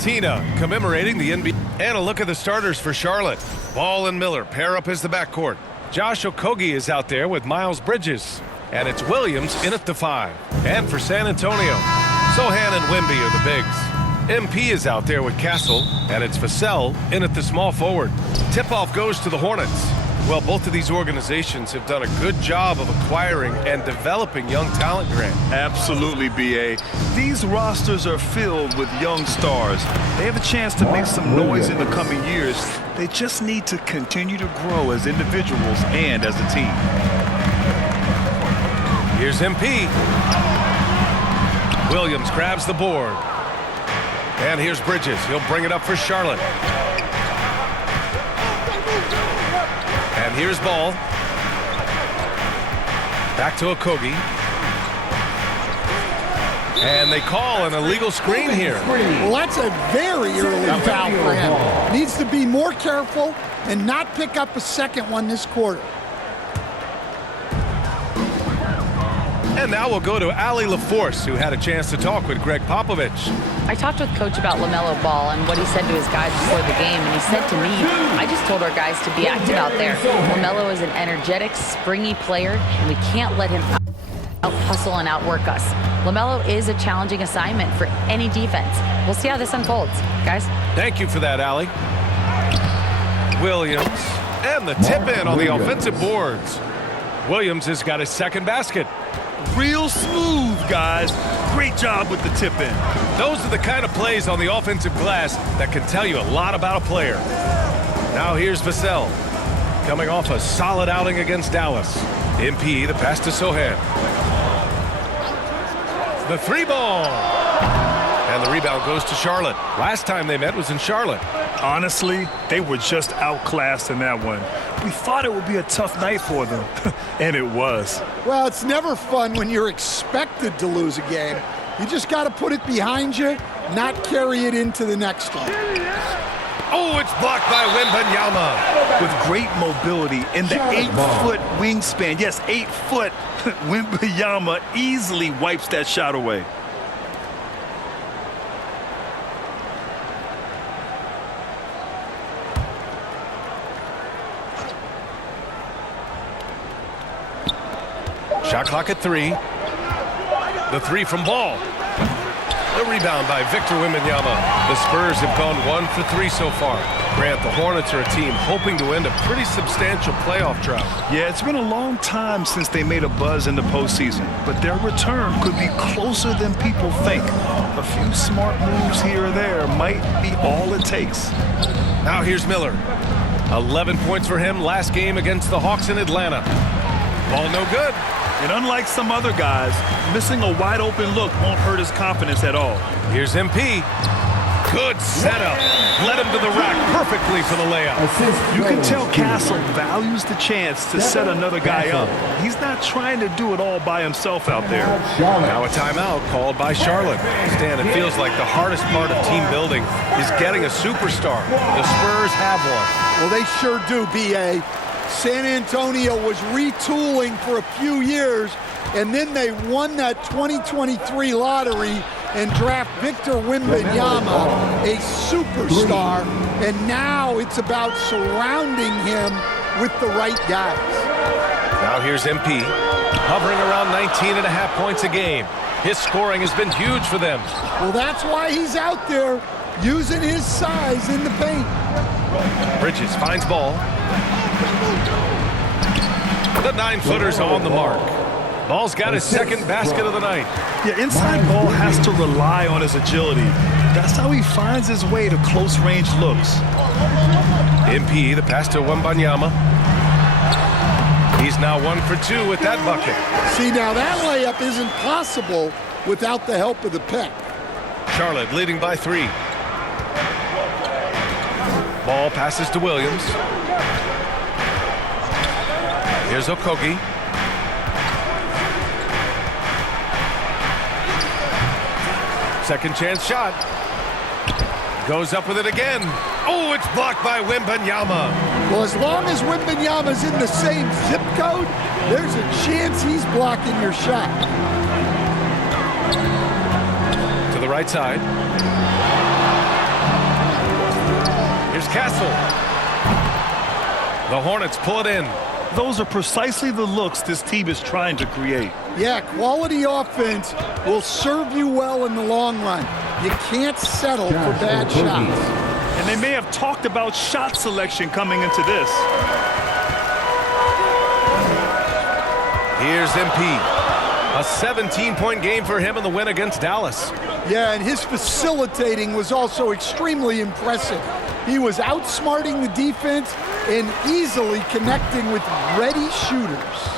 Argentina, commemorating the NBA. And a look at the starters for Charlotte. Ball and Miller pair up as the backcourt. Josh Okogie is out there with Miles Bridges. And it's Williams in at the 5. And for San Antonio, Sohan and Wemby are the bigs. MP is out there with Castle, and it's Vassell in at the small forward. Tip-off goes to the Hornets. Well, both of these organizations have done a good job of acquiring and developing young talent, Grant. Absolutely, B.A. These rosters are filled with young stars. They have a chance to make some noise in the coming years. They just need to continue to grow as individuals and as a team. Here's MP. Williams grabs the board. And here's Bridges. He'll bring it up for Charlotte. And here's Ball. Back to Okogie. And they call an illegal screen here. Well, that's a very early foul for him. Needs to be more careful and not pick up a second one this quarter. And now we'll go to Allie LaForce, who had a chance to talk with Greg Popovich. I talked with Coach about LaMelo Ball and what he said to his guys before the game, and he said to me, I just told our guys to be active out there. LaMelo is an energetic, springy player, and we can't let him out-hustle and outwork us. LaMelo is a challenging assignment for any defense. We'll see how this unfolds. Guys? Thank you for that, Allie. Williams, and the tip-in on the offensive boards. Williams has got his second basket. Real smooth, guys. Great job with the tip-in. Those are the kind of plays on the offensive glass that can tell you a lot about a player. Now here's Vassell, coming off a solid outing against Dallas. MP, the pass to Sohan. The 3-ball. And the rebound goes to Charlotte. Last time they met was in Charlotte. Honestly, they were just outclassed in that one. We thought it would be a tough night for them, and it was. Well, it's never fun when you're expected to lose a game. You just got to put it behind you, not carry it into the next one. Oh, it's blocked by Wembanyama. With great mobility and the 8-foot wingspan, yes, 8 foot, Wembanyama easily wipes that shot away. Shot clock at 3. The 3 from Ball. The rebound by Victor Wembanyama. The Spurs have gone 1 for 3 so far. Grant, the Hornets are a team hoping to end a pretty substantial playoff drought. Yeah, it's been a long time since they made a buzz in the postseason, but their return could be closer than people think. A few smart moves here or there might be all it takes. Now here's Miller. 11 points for him last game against the Hawks in Atlanta. Ball no good. And unlike some other guys, missing a wide-open look won't hurt his confidence at all. Here's MP. Good setup. Led him to the rack perfectly for the layup. You can tell Castle values the chance to set another guy up. He's not trying to do it all by himself out there. Now a timeout called by Charlotte. Stan, it feels like the hardest part of team building is getting a superstar. The Spurs have one. Well, they sure do, B.A. San Antonio was retooling for a few years, and then they won that 2023 lottery and draft Victor Wembanyama, a superstar, and now it's about surrounding him with the right guys. Now here's MP, hovering around 19.5 points a game. His scoring has been huge for them. Well, that's why he's out there using his size in the paint. Bridges finds Ball. The 9-footer's on the mark. Ball's got his second basket of the night. Yeah, inside Ball has to rely on his agility. That's how he finds his way to close-range looks. MP, the pass to Wembanyama. He's now 1 for 2 with that bucket. See, now that layup isn't possible without the help of the pick. Charlotte leading by 3. Ball passes to Williams. Here's Okogie. Second chance shot. Goes up with it again. Oh, it's blocked by Wembanyama. Well, as long as Wembanyama's in the same zip code, there's a chance he's blocking your shot. To the right side. Castle. The Hornets pull it in. Those are precisely the looks this team is trying to create. Yeah, quality offense will serve you well in the long run. You can't settle for bad shots. And they may have talked about shot selection coming into this. Here's MP. A 17-point game for him in the win against Dallas. Yeah, and his facilitating was also extremely impressive. He was outsmarting the defense and easily connecting with ready shooters.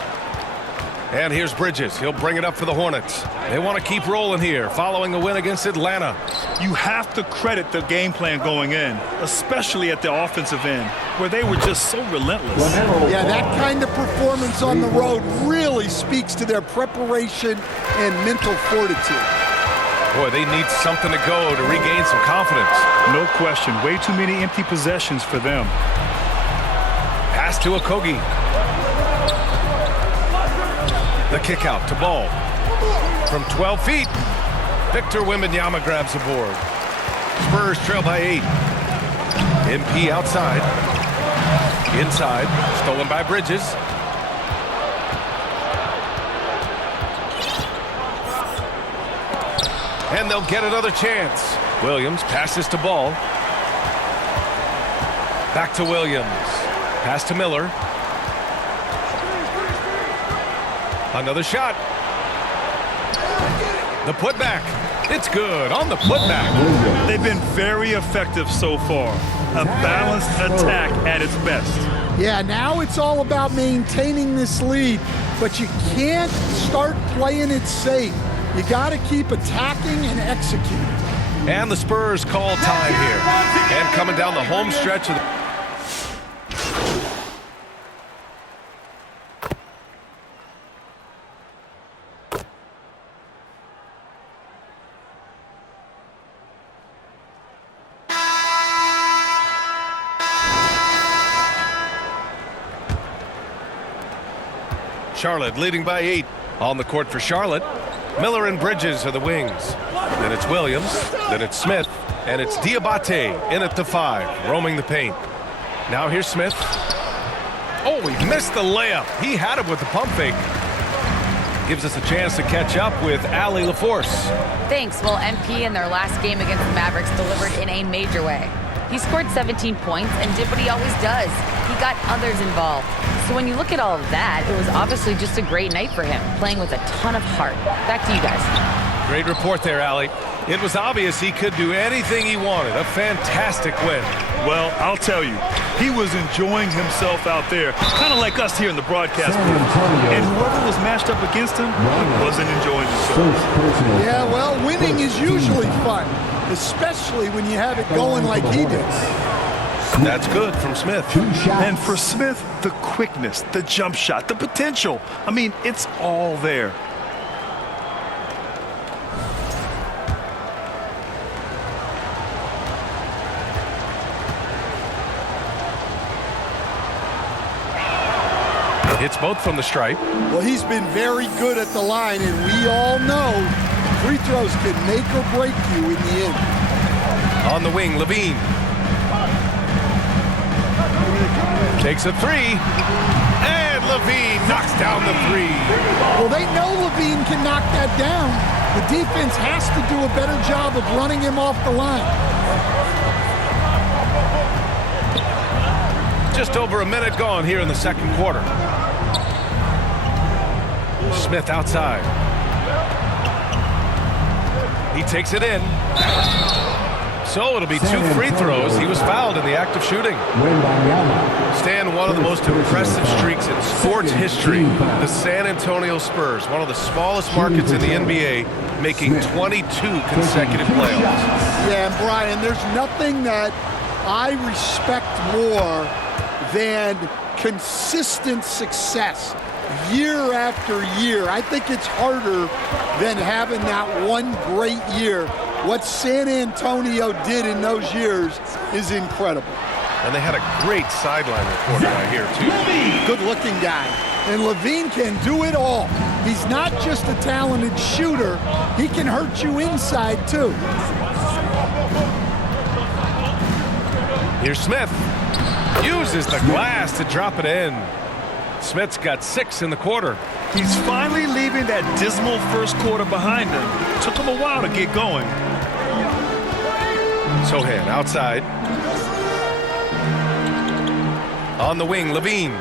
And here's Bridges. He'll bring it up for the Hornets. They want to keep rolling here following a win against Atlanta. You have to credit the game plan going in, especially at the offensive end, where they were just so relentless. Yeah, that kind of performance on the road really speaks to their preparation and mental fortitude. Boy, they need something to go to regain some confidence. No question. Way too many empty possessions for them. Pass to Okogie. The kick out to Ball. From 12 feet, Victor Wembanyama grabs the board. Spurs trail by 8. MP outside. Inside, stolen by Bridges. And they'll get another chance. Williams passes to Ball. Back to Williams. Pass to Miller. Another shot. The putback. It's good on the putback. They've been very effective so far. A balanced attack at its best. Yeah, now it's all about maintaining this lead, but you can't start playing it safe. You got to keep attacking and executing. And the Spurs call time here. And coming down the home stretch of the Charlotte leading by 8. On the court for Charlotte, Miller and Bridges are the wings. Then it's Williams, then it's Smith, and it's Diabate in at the 5, roaming the paint. Now here's Smith. Oh, he missed the layup. He had it with the pump fake. Gives us a chance to catch up with Allie LaForce. Thanks. Well, MP in their last game against the Mavericks delivered in a major way. He scored 17 points and did what he always does. He got others involved. So when you look at all of that, it was obviously just a great night for him, playing with a ton of heart. Back to you guys. Great report there, Allie. It was obvious he could do anything he wanted. A fantastic win. Well, I'll tell you, he was enjoying himself out there, kind of like us here in the broadcast booth. And whoever was matched up against him wasn't enjoying himself. Yeah, well, winning is usually fun, especially when you have it going like he did. That's good from Smith. And for Smith, the quickness, the jump shot, the potential. I mean, it's all there. Hits both from the stripe. Well, he's been very good at the line, and we all know free throws can make or break you in the end. On the wing, Levine. Takes a 3. And Levine knocks down the 3. Well, they know Levine can knock that down. The defense has to do a better job of running him off the line. Just over a minute gone here in the second quarter. Smith outside. He takes it in. So it'll be 2 free throws. He was fouled in the act of shooting. Stan, one of the most impressive streaks in sports history. The San Antonio Spurs, one of the smallest markets in the NBA, making 22 consecutive playoffs. Yeah, and Brian, there's nothing that I respect more than consistent success year after year. I think it's harder than having that one great year. What San Antonio did in those years is incredible. And they had a great sideline reporter out here, too. Good-looking guy. And Levine can do it all. He's not just a talented shooter. He can hurt you inside, too. Here's Smith. Uses the glass to drop it in. Smith's got 6 in the quarter. He's finally leaving that dismal first quarter behind him. Took him a while to get going. Sohan outside. On the wing, Levine.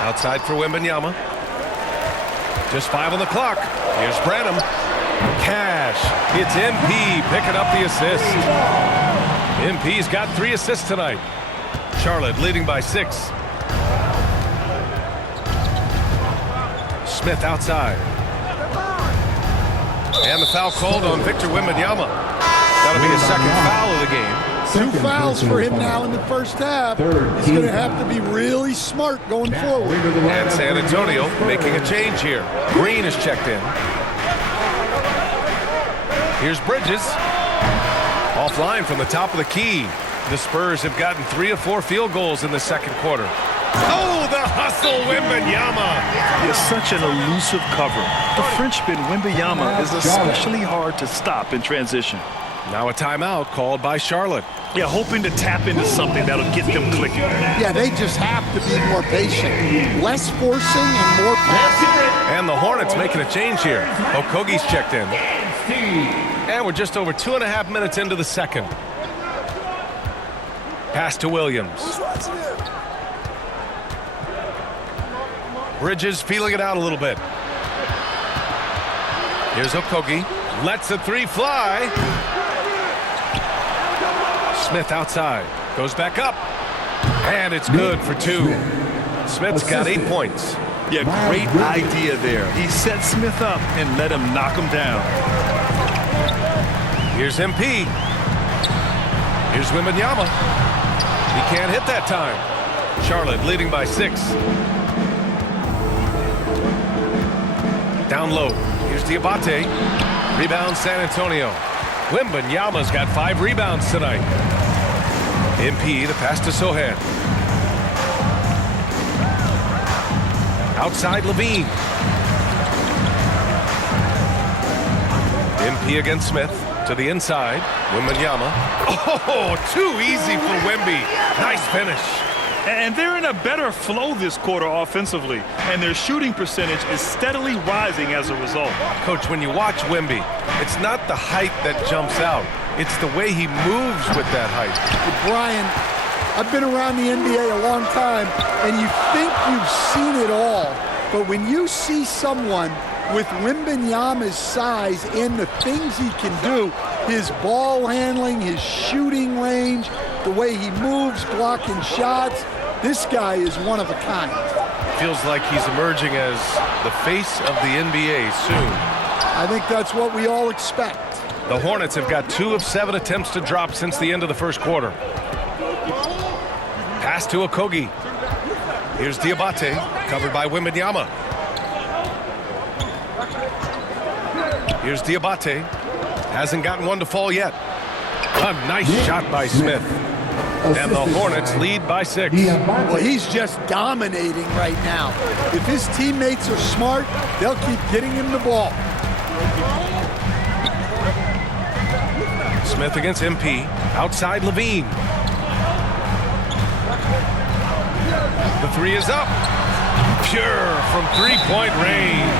Outside for Wembanyama. Just 5 on the clock. Here's Branham. Cash. It's MP picking up the assist. MP's got 3 assists tonight. Charlotte leading by 6. Smith outside. And the foul called on Victor Wembanyama. That'll be his second foul of the game. 2 fouls for him now in the first half. He's going to have to be really smart going forward. And San Antonio making a change here. Green is checked in. Here's Bridges. Offline from the top of the key. The Spurs have gotten 3 of 4 field goals in the second quarter. Oh, the hustle, Wembanyama. It's such an elusive cover. The Frenchman Wembanyama is especially hard to stop in transition. Now a timeout called by Charlotte. Yeah, hoping to tap into something that'll get them clicking. Yeah, they just have to be more patient. Less forcing and more passing. And the Hornets making a change here. Okogie's checked in. And we're just over 2.5 minutes into the second. Pass to Williams. Bridges feeling it out a little bit. Here's Okogie. Lets the 3 fly. Smith outside. Goes back up. And it's good for 2. Smith's got 8 points. Yeah, great idea there. He set Smith up and let him knock him down. Here's MP. Here's Wembanyama. He can't hit that time. Charlotte leading by 6. Down low. Here's Diabate. Rebound San Antonio. Wembanyama's got 5 rebounds tonight. MP, the pass to Sohan. Outside Levine. MP against Smith. To the inside. Wembanyama. Oh, too easy for Wemby. Nice finish. And they're in a better flow this quarter offensively. And their shooting percentage is steadily rising as a result. Coach, when you watch Wemby, it's not the height that jumps out. It's the way he moves with that height. Brian, I've been around the NBA a long time, and you think you've seen it all. But when you see someone with Wembanyama's size and the things he can do, his ball handling, his shooting range, the way he moves, blocking shots, this guy is one of a kind. Feels like he's emerging as the face of the NBA soon. I think that's what we all expect. The Hornets have got 2 of 7 attempts to drop since the end of the first quarter. Pass to Okogie. Here's Diabate, covered by Wembanyama. Here's Diabate. Hasn't gotten one to fall yet. A nice shot by Smith. And the Hornets lead by 6. Well, he's just dominating right now. If his teammates are smart, they'll keep getting him the ball. Smith against MP. Outside Levine. The 3 is up. Pure from 3-point range.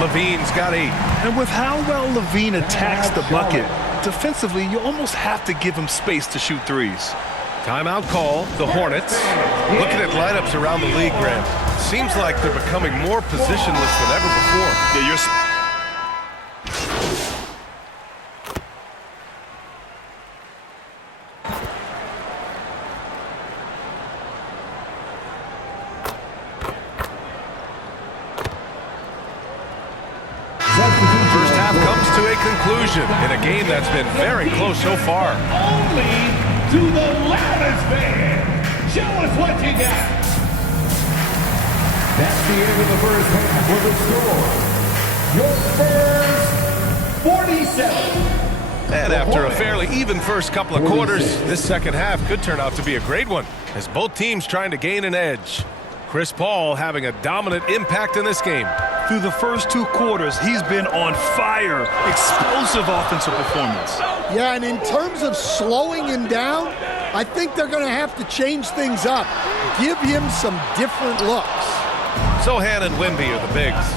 Levine's got 8. And with how well Levine attacks the bucket, defensively, you almost have to give him space to shoot 3s. Timeout call, the Hornets. Looking at lineups around the league, Grant. Seems like they're becoming more positionless than ever before. Yeah, you're... First half comes to a conclusion in a game that's been very close so far. Only to the loudest fan. Show us what you got. That's the end of the first half with the score. Your Spurs 47. And after a fairly even first couple of quarters, this second half could turn out to be a great one, as both teams trying to gain an edge. Chris Paul having a dominant impact in this game. Through the first 2 quarters, he's been on fire. Explosive offensive performance. Yeah, and in terms of slowing him down, I think they're going to have to change things up. Give him some different looks. Sohan and Wimby are the bigs.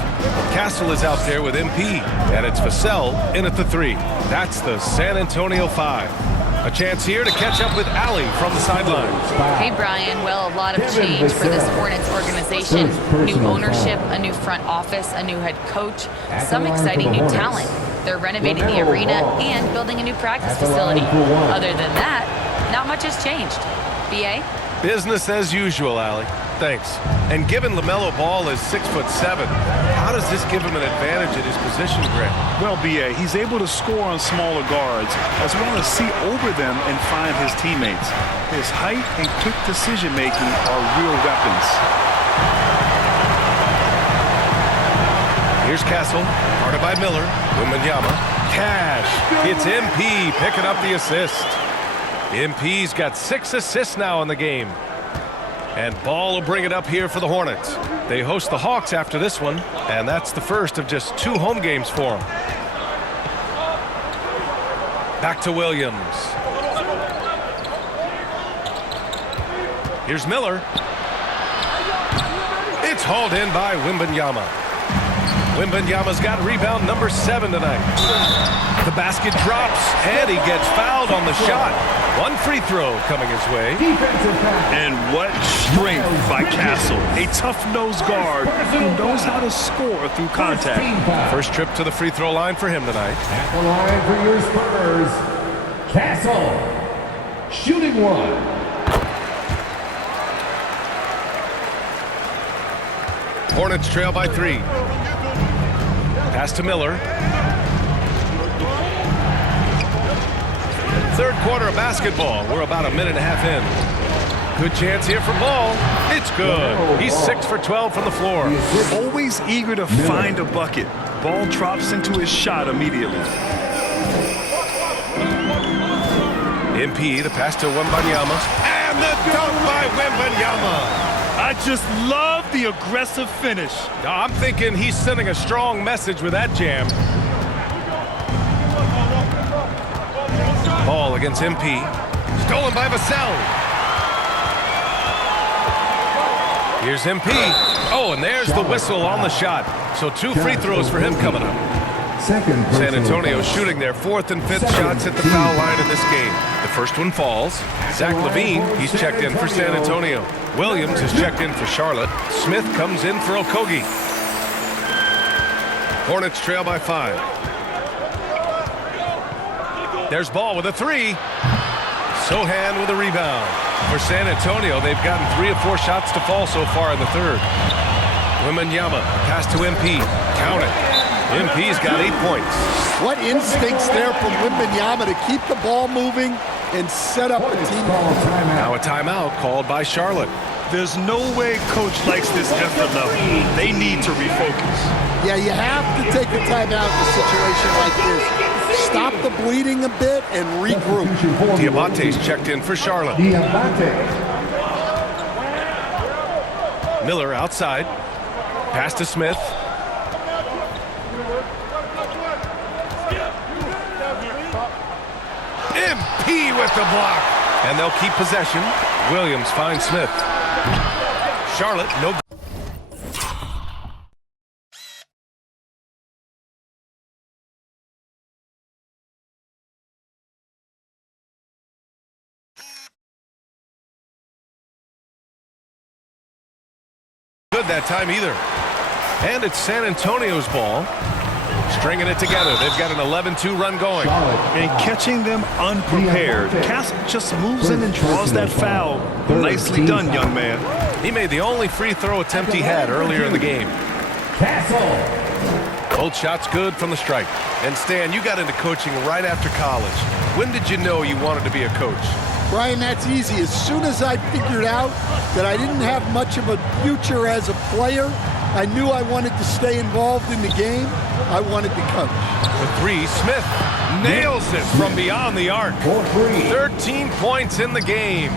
Castle is out there with MP, and it's Vassell in at the 3. That's the San Antonio 5. A chance here to catch up with Allie from the sidelines. Hey, Brian. Well, a lot of change for this Hornets organization. New ownership, a new front office, a new head coach, some exciting new talent. They're renovating the arena and building a new practice facility. Other than that, not much has changed. B.A.? Business as usual, Allie. Thanks. And given LaMelo Ball is 6'7", how does this give him an advantage at his position, Grant? Well, B.A., he's able to score on smaller guards, as well as see over them and find his teammates. His height and quick decision-making are real weapons. Here's Castle, guarded by Miller. Wembanyama. Cash. It's MP picking up the assist. MP's got 6 assists now in the game. And Ball will bring it up here for the Hornets. They host the Hawks after this one, and that's the first of just 2 home games for them. Back to Williams. Here's Miller. It's hauled in by Wembanyama. Wembanyama's got rebound number 7 tonight. The basket drops, and he gets fouled on the shot. 1 free throw coming his way. And what strength by Castle. A tough-nosed guard who knows how to score through contact. First trip to the free throw line for him tonight. At the line for your Spurs, Castle. Shooting 1. Hornets trail by 3. Pass to Miller. Third quarter of basketball. We're about a minute and a half in. Good chance here for Ball. It's good. He's 6 for 12 from the floor. Always eager to find a bucket. Ball drops into his shot immediately. MP, the pass to Wembanyama. And the dunk by Wembanyama. I just love the aggressive finish. I'm thinking he's sending a strong message with that jam. Ball against MP. Stolen by Vassell. Here's MP. Oh, and there's the whistle on the shot. So 2 free throws for him coming up. San Antonio shooting their 4th and 5th shots at the foul line in this game. The first one falls. Zach LaVine, he's checked in for San Antonio. Williams is checked in for Charlotte. Smith comes in for Okogie. Hornets trail by 5. There's Ball with a 3. Sohan with a rebound. For San Antonio, they've gotten 3 of 4 shots to fall so far in the third. Wembanyama, pass to MP. Count it. MP's got 8 points. What instincts there from Wembanyama to keep the ball moving and set up a team. Now a timeout called by Charlotte. There's no way coach likes this effort level. They need to refocus. Yeah, you have to take a timeout in a situation like this. Stop the bleeding a bit and regroup. Diabate's checked in for Charlotte. Miller outside. Pass to Smith. MP with the block. And they'll keep possession. Williams finds Smith. Charlotte, no. Good that time either. And it's San Antonio's ball. Stringing it together. They've got an 11-2 run going. And catching them unprepared. Castle just moves in and draws that foul. Nicely done, young man. He made the only free throw attempt he had earlier in the game. Castle. Both shots good from the stripe. And Stan, you got into coaching right after college. When did you know you wanted to be a coach? Brian, that's easy. As soon as I figured out that I didn't have much of a future as a player, I knew I wanted to stay involved in the game. I wanted to coach. The 3, Smith nails it from beyond the arc. 13 points in the game.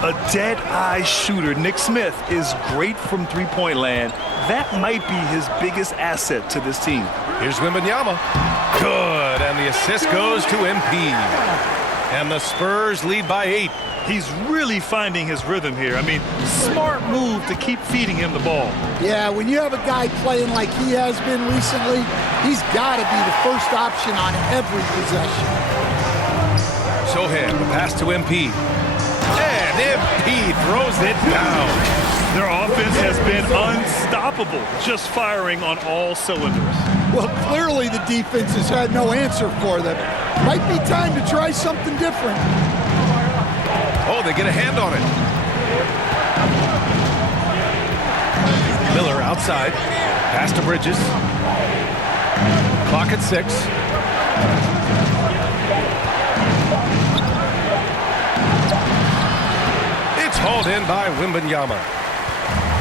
A dead-eye shooter. Nick Smith is great from three-point land. That might be his biggest asset to this team. Here's Wembanyama. Good, and the assist goes to MP. And the Spurs lead by 8. He's really finding his rhythm here. I mean, smart move to keep feeding him the ball. Yeah, when you have a guy playing like he has been recently, he's got to be the first option on every possession. Sohan, the pass to MP. And MP throws it down. Their offense has been unstoppable, just firing on all cylinders. Well, clearly the defense has had no answer for them. Might be time to try something different. Oh, they get a hand on it. Miller outside. Pass to Bridges. Clock at 6. It's hauled in by Wembanyama.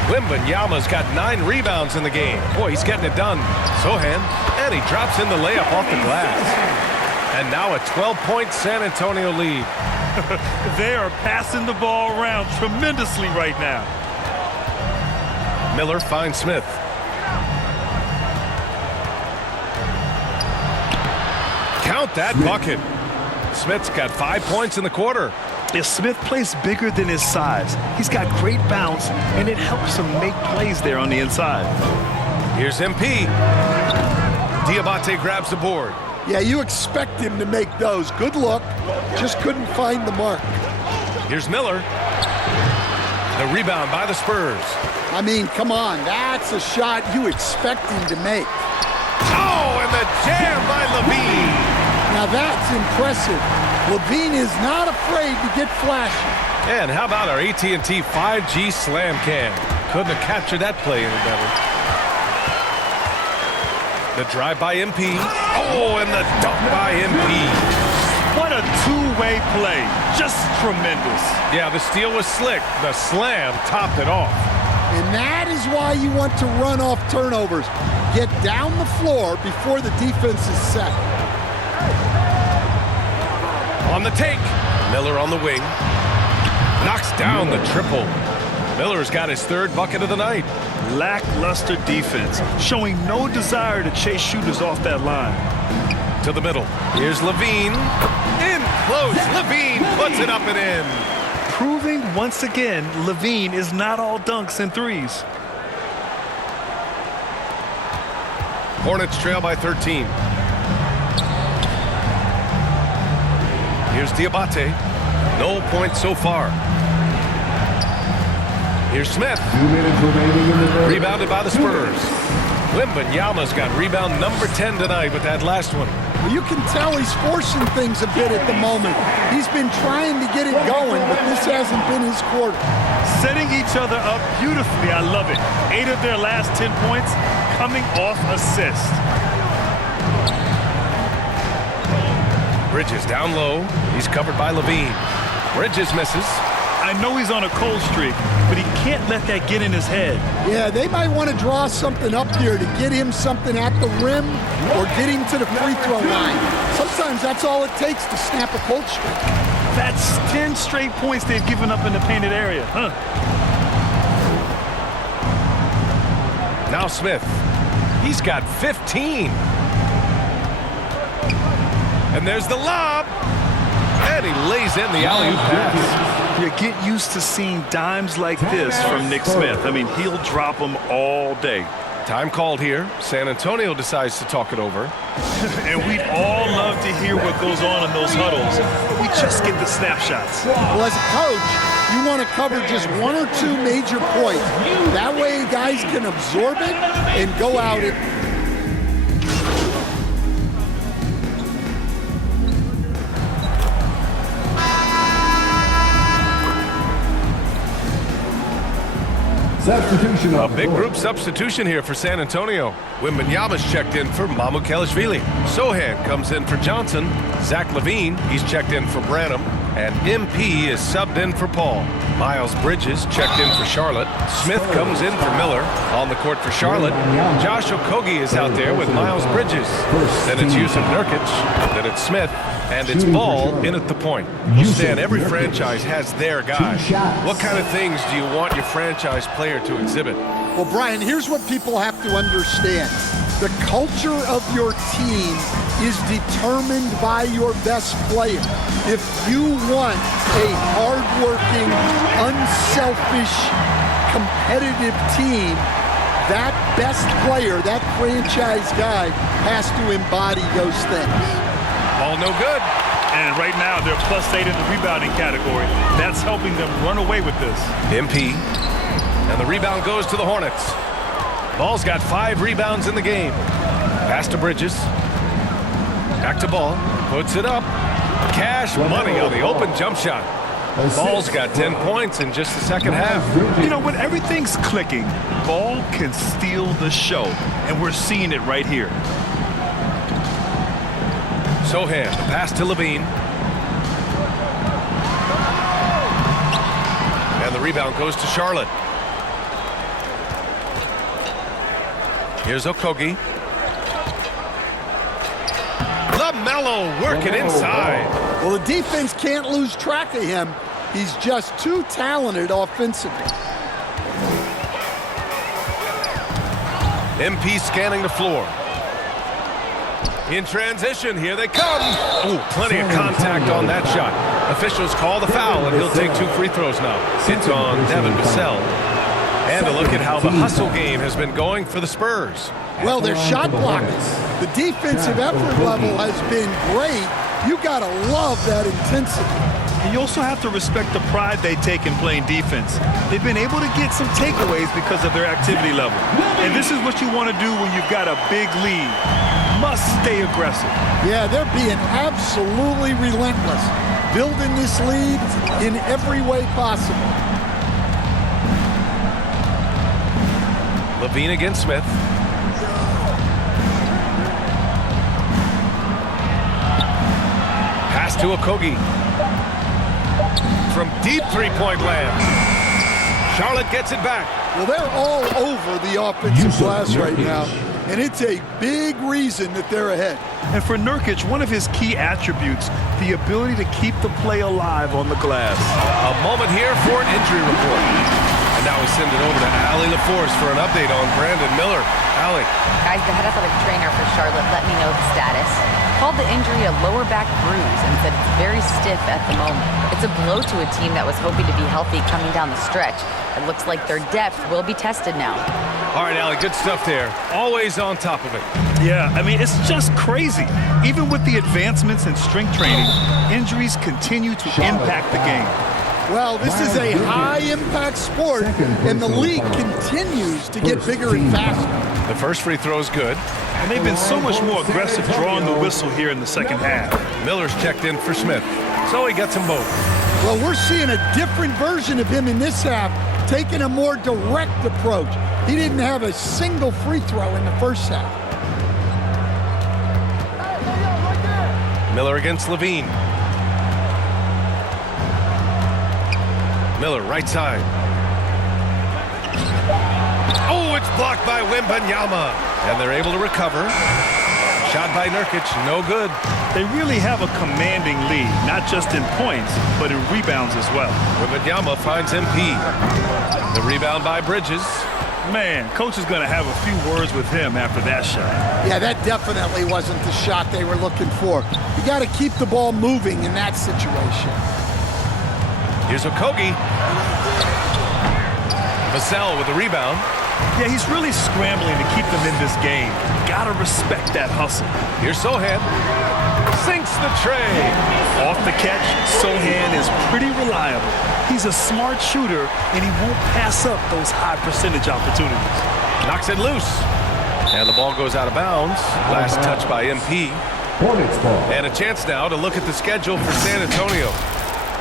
Wembanyama's got 9 rebounds in the game. Boy, he's getting it done. Sohan, and he drops in the layup off the glass. And now a 12-point San Antonio lead. They are passing the ball around tremendously right now. Miller finds Smith. Count that bucket. Smith's got 5 points in the quarter. If Smith plays bigger than his size, he's got great bounce, and it helps him make plays there on the inside. Here's MP. Diabate grabs the board. Yeah, you expect him to make those. Good look. Just couldn't find the mark. Here's Miller. The rebound by the Spurs. I mean, come on. That's a shot you expect him to make. Oh, and the jam by Levine. Now that's impressive. Levine is not afraid to get flashy. And how about our AT&T 5G slam cam? Couldn't have captured that play any better. The drive by MP. Oh, and the dunk by MP. What a two-way play. Just tremendous. Yeah, the steal was slick. The slam topped it off. And that is why you want to run off turnovers. Get down the floor before the defense is set. On the take. Miller on the wing. Knocks down the triple. Miller's got his 3rd bucket of the night. Lackluster defense, showing no desire to chase shooters off that line. To the middle. Here's Levine. In close. Levine puts it up and in. Proving once again, Levine is not all dunks and threes. Hornets trail by 13. Here's Diabate. No points so far. Here's Smith. 2 minutes remaining in the third. Rebounded by the Spurs. Wembanyama's got rebound number 10 tonight with that last one. Well, you can tell he's forcing things a bit at the moment. He's been trying to get it going, but this hasn't been his quarter. Setting each other up beautifully. I love it. 8 of their last 10 points coming off assist. Bridges down low. He's covered by Levine. Bridges misses. I know he's on a cold streak, but he can't let that get in his head. Yeah, they might want to draw something up here to get him something at the rim or get him to the free throw line. Sometimes that's all it takes to snap a cold streak. That's 10 straight points they've given up in the painted area. Now Smith. He's got 15. And there's the lob. And he lays in the alley-oop pass. You get used to seeing dimes like this from Nick Smith. I mean, he'll drop them all day. Time called here. San Antonio decides to talk it over. And we'd all love to hear what goes on in those huddles. We just get the snapshots. Well, as a coach, you want to cover just 1 or 2 major points. That way guys can absorb it and go out and Substitution. A big group substitution here for San Antonio. Wembanyama's checked in for Mamukelashvili. Sohan comes in for Johnson. Zach LaVine, he's checked in for Branham. And MP is subbed in for Paul. Miles Bridges checked in for Charlotte. Smith comes in for Miller. On the court for Charlotte, Josh Okogie is out there with Miles Bridges. Then it's Yusuf Nurkic. Then it's Smith. And it's Ball in at the point. Well, Stan, every franchise has their guy. What kind of things do you want your franchise player to exhibit? Well, Brian, here's what people have to understand. The culture of your team is determined by your best player. If you want a hardworking, unselfish, competitive team, that best player, that franchise guy, has to embody those things. All no good. And right now, they're +8 in the rebounding category. That's helping them run away with this. MP. And the rebound goes to the Hornets. Ball's got 5 rebounds in the game. Pass to Bridges. Back to Ball. Puts it up. Cash money on the open jump shot. Ball's got 10 points in just the second half. You know, when everything's clicking, Ball can steal the show. And we're seeing it right here. Sohan, the pass to Levine. And the rebound goes to Charlotte. Here's Okogie. LaMelo working inside. Well, the defense can't lose track of him. He's just too talented offensively. MP scanning the floor. In transition, here they come. Ooh, plenty of contact on that shot. Officials call the foul, and he'll take 2 free throws now. It's on Devin Vassell. And a look at how the hustle game has been going for the Spurs. Well, they're shot blockers. The defensive effort level has been great. You got to love that intensity. And you also have to respect the pride they take in playing defense. They've been able to get some takeaways because of their activity level. And this is what you want to do when you've got a big lead. Must stay aggressive. Yeah, they're being absolutely relentless, building this lead in every way possible. Levine against Smith. Pass to Okogie. From deep three-point land. Charlotte gets it back. Well, they're all over the offensive glass right now, and it's a big reason that they're ahead. And for Nurkic, one of his key attributes, the ability to keep the play alive on the glass. A moment here for an injury report. And now we send it over to Allie LaForce for an update on Brandon Miller. Allie. Guys, the head athletic trainer for Charlotte let me know the status. Called the injury a lower back bruise and said it's very stiff at the moment. It's a blow to a team that was hoping to be healthy coming down the stretch. It looks like their depth will be tested now. All right, Allie, good stuff there. Always on top of it. Yeah, I mean, it's just crazy. Even with the advancements in strength training, injuries continue to impact the game. Well, this is a high-impact sport, and the league continues to get bigger and faster. The first free throw is good. And they've been so much more aggressive drawing the whistle here in the second half. Miller's checked in for Smith, so he gets them both. Well, we're seeing a different version of him in this half, taking a more direct approach. He didn't have a single free throw in the first half. Miller against Levine. Miller, right side. Oh, it's blocked by Wembanyama. And they're able to recover. Shot by Nurkic, no good. They really have a commanding lead, not just in points, but in rebounds as well. Wembanyama finds MP. The rebound by Bridges. Man, coach is going to have a few words with him after that shot. Yeah, that definitely wasn't the shot they were looking for. You got to keep the ball moving in that situation. Here's Okogie. Vassell with the rebound. Yeah, he's really scrambling to keep them in this game. Gotta respect that hustle. Here's Sohan. Sinks the tray. Off the catch, Sohan is pretty reliable. He's a smart shooter, and he won't pass up those high percentage opportunities. Knocks it loose. And the ball goes out of bounds. Last touch by MP. Hornets ball. And a chance now to look at the schedule for San Antonio.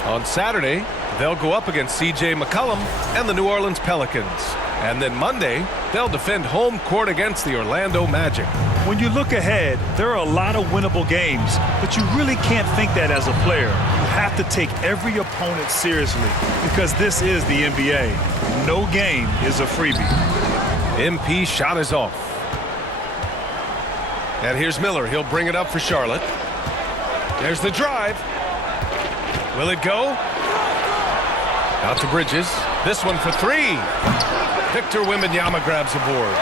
On Saturday, they'll go up against C.J. McCollum and the New Orleans Pelicans. And then Monday, they'll defend home court against the Orlando Magic. When you look ahead, there are a lot of winnable games, but you really can't think that as a player. You have to take every opponent seriously because this is the NBA. No game is a freebie. MP shot is off. And here's Miller. He'll bring it up for Charlotte. There's the drive. Will it go? Out to Bridges. This one for three. Victor Wembanyama grabs a board.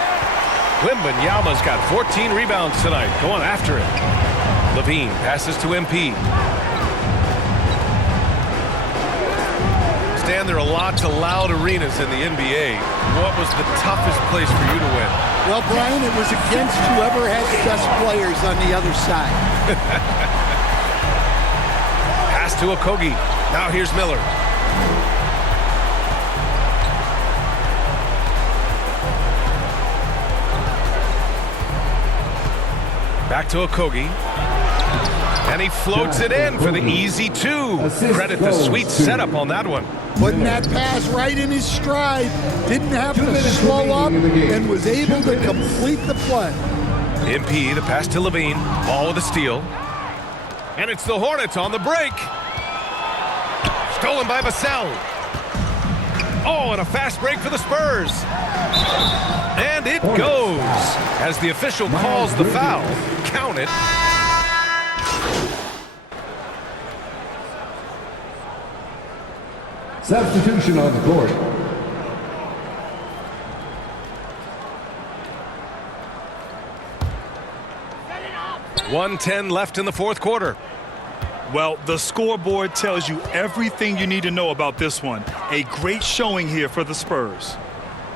Wembanyama's got 14 rebounds tonight. Going after it. Levine passes to MP. Stan, there are lots of loud arenas in the NBA. What was the toughest place for you to win? Well, Brian, it was against whoever had the best players on the other side. Pass to Okogie. Now here's Miller. Back to Okogie. And he floats it in for the easy two. Credit the sweet setup on that one. Putting that pass right in his stride. Didn't have to slow up and was able to complete the play. MP, the pass to Levine. Ball with a steal. And it's the Hornets on the break. Stolen by Vassell. Oh, and a fast break for the Spurs. And it goes as the official calls the foul. Count it. Substitution on the court. .110 left in the fourth quarter. Well, the scoreboard tells you everything you need to know about this one. A great showing here for the Spurs.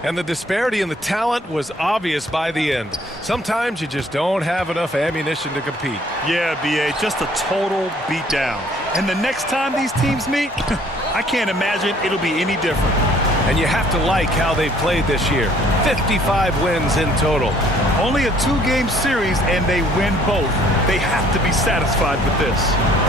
And the disparity in the talent was obvious by the end. Sometimes you just don't have enough ammunition to compete. Yeah, B.A., just a total beatdown. And the next time these teams meet, I can't imagine it'll be any different. And you have to like how they played this year. 55 wins in total. Only a two-game series, and they win both. They have to be satisfied with this.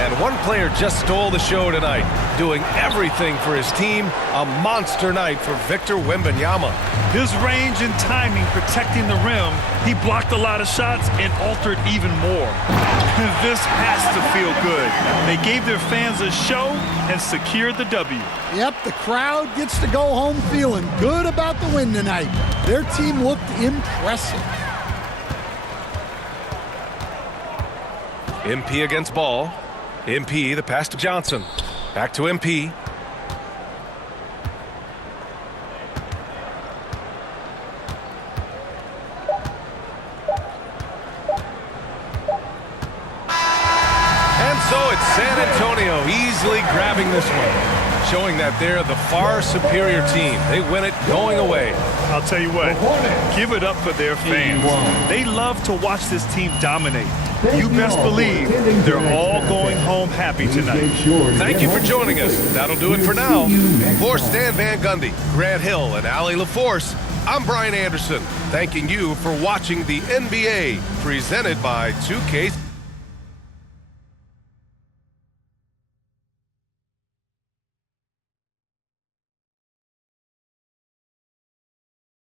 And one player just stole the show tonight, doing everything for his team. A monster night for Victor Wembanyama. His range and timing protecting the rim, he blocked a lot of shots and altered even more. This has to feel good. They gave their fans a show and secured the W. Yep, the crowd gets to go home feeling good about the win tonight. Their team looked impressive. MP against Ball. MP, the pass to Johnson. Back to MP. And so it's San Antonio easily grabbing this one, showing that they're the far superior team. They win it going away. I'll tell you what, give it up for their fans. They love to watch this team dominate. You best believe they're all going home happy tonight. Thank you for joining us. That'll do it for now. For Stan Van Gundy, Grant Hill, and Allie LaForce, I'm Brian Anderson, thanking you for watching the NBA, presented by 2K.